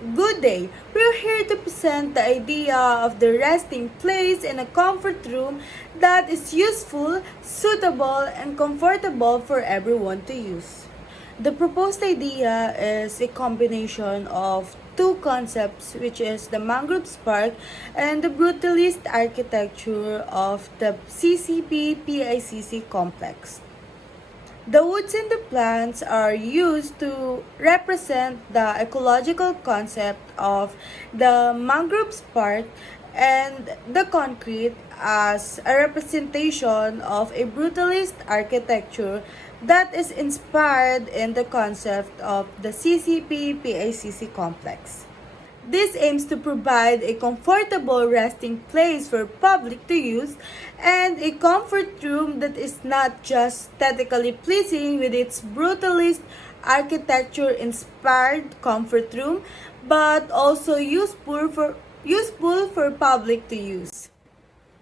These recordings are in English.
Good day! We're here to present the idea of the resting place in a comfort room that is useful, suitable, and comfortable for everyone to use. The proposed idea is a combination of two concepts, which is the mangrove park and the brutalist architecture of the CCP PICC complex. The woods and the plants are used to represent the ecological concept of the mangroves park, and the concrete as a representation of a brutalist architecture that is inspired in the concept of the CCP PACC complex. This aims to provide a comfortable resting place for public to use and a comfort room that is not just aesthetically pleasing with its brutalist architecture inspired comfort room, but also useful for public to use.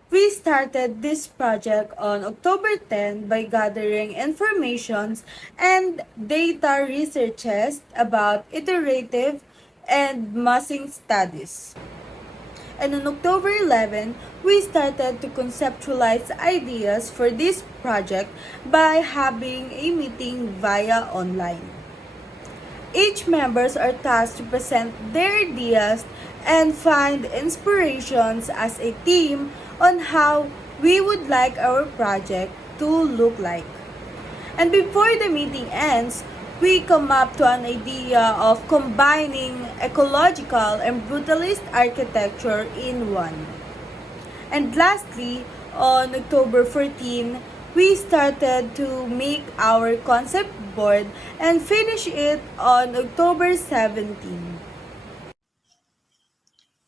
We started this project on October 10 by gathering informations and data researches about iterative and massing studies. And on October 11, we started to conceptualize ideas for this project by having a meeting via online. Each members are tasked to present their ideas and find inspirations as a team on how we would like our project to look like. And before the meeting ends, we come up to an idea of combining ecological and brutalist architecture in one. And lastly, on October 14, we started to make our concept board and finish it on October 17.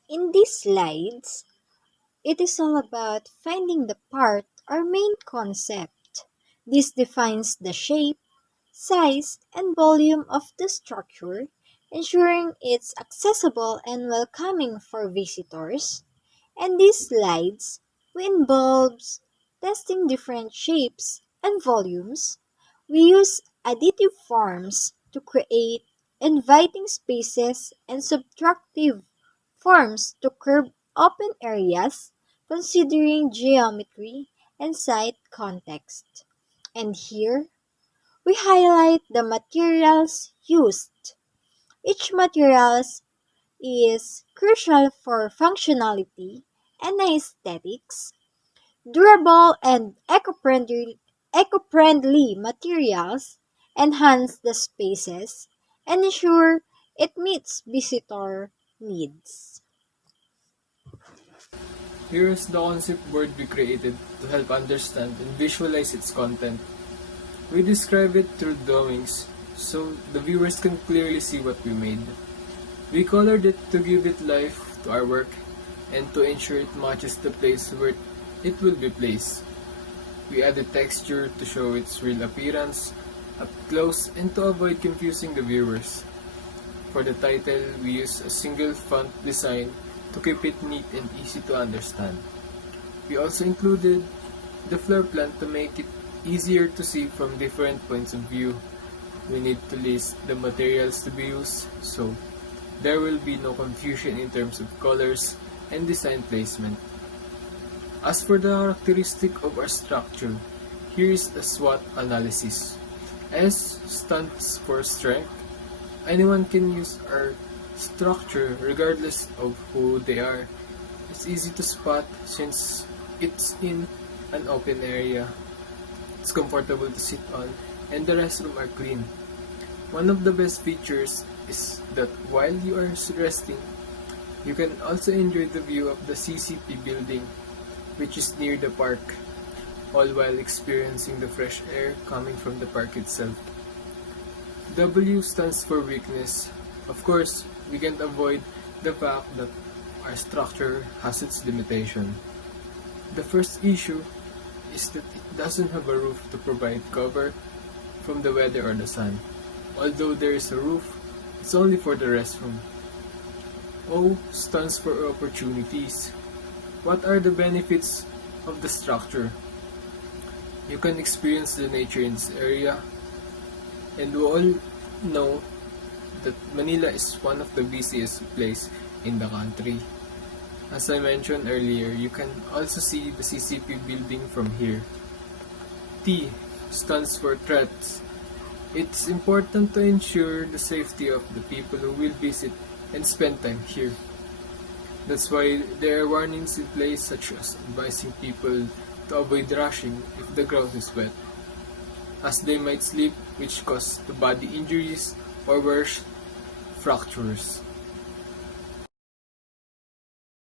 In these slides, it is all about finding the part or main concept. This defines the shape, size, and volume of the structure, ensuring it's accessible and welcoming for visitors. And these slides we involves testing different shapes and volumes. We use additive forms to create inviting spaces and subtractive forms to curve open areas, considering geometry and site context. And here we highlight the materials used. Each materials is crucial for functionality and aesthetics. Durable and eco-friendly materials enhance the spaces and ensure it meets visitor needs. Here is the concept board we created to help understand and visualize its content. We describe it through drawings so the viewers can clearly see what we made. We colored it to give it life to our work and to ensure it matches the place where it will be placed. We added texture to show its real appearance up close and to avoid confusing the viewers. For the title, we used a single font design to keep it neat and easy to understand. We also included the floor plan to make it easier to see from different points of view. We need to list the materials to be used, so there will be no confusion in terms of colors and design placement. As for the characteristic of our structure, here is a SWOT analysis. S stands for strength. Anyone can use our structure regardless of who they are. It's easy to spot since it's in an open area. It's comfortable to sit on and the restroom are clean. One of the best features is that while you are resting, you can also enjoy the view of the CCP building, which is near the park, all while experiencing the fresh air coming from the park itself. W stands for weakness. Of course, we can't avoid the fact that our structure has its limitation. The first issue is that it doesn't have a roof to provide cover from the weather or the sun. Although there is a roof, it's only for the restroom. O stands for opportunities. What are the benefits of the structure? You can experience the nature in this area, and we all know that Manila is one of the busiest places in the country. As I mentioned earlier, you can also see the CCP building from here. T stands for threats. It's important to ensure the safety of the people who will visit and spend time here. That's why there are warnings in place such as advising people to avoid rushing if the ground is wet, as they might slip which cause the body injuries or worse, fractures.